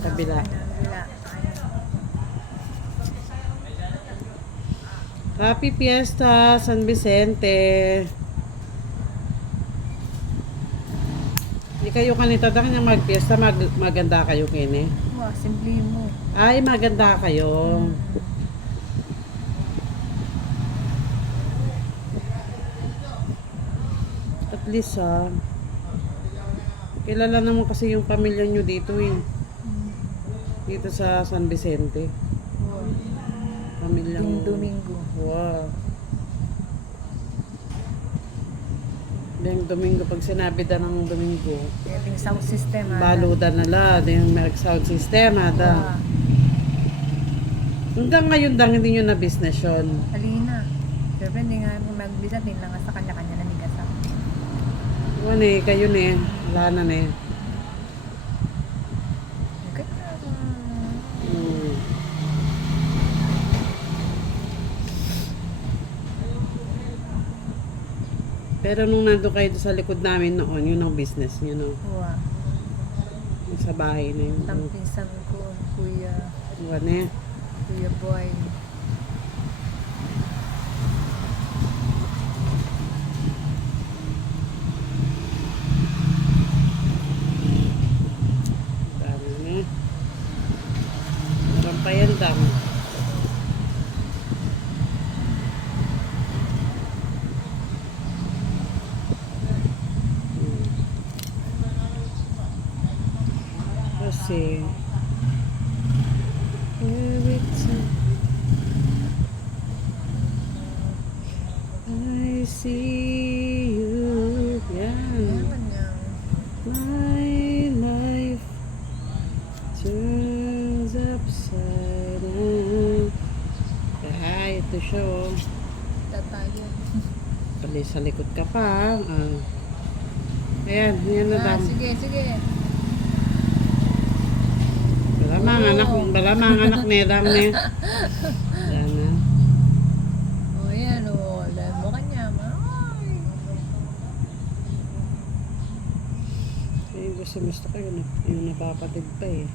Kabila. Kabila. Happy Fiesta, San Vicente. Di kayo kanita dang niya magpiesta, maganda kayo kini. Wow, simple mo. Ay, maganda kayo. At least kilala naman kasi yung pamilya nyo dito eh. Dito sa San Vicente. Wow. Pamilyang Domingo. Wow. Yung Domingo, pag sinabi da ng Domingo, Yung sound system. baludan na la, yung may sound system, ada. Hanggang ngayon dang hindi nyo na business yun. Halina. Siyempre, hindi nga mag-bisa din lang sa kanya-kanya na nigasa. Iwan eh, kayo ne. Wala na ne. Okay. Hmm. Pero nung nandun kayo sa likod namin noon, yun ang business nyo, no? Wow. Yung sa bahay na yun. Tampisan ko, Kuya Iwan eh. Boy. Dami na. Meron pa yan, dami. Kasi every time I see you, yan. Yaman niya. My life turns upside down. Ay, ito siya oh. Tatayo. Pali sa likod ka pa. Ayan, yan na dam. Sige. Bala mga anak ni dam ni. Yan na. O yan o. Alam mo kanya. Eh, gusto ko yun. Yung napapatid pa eh.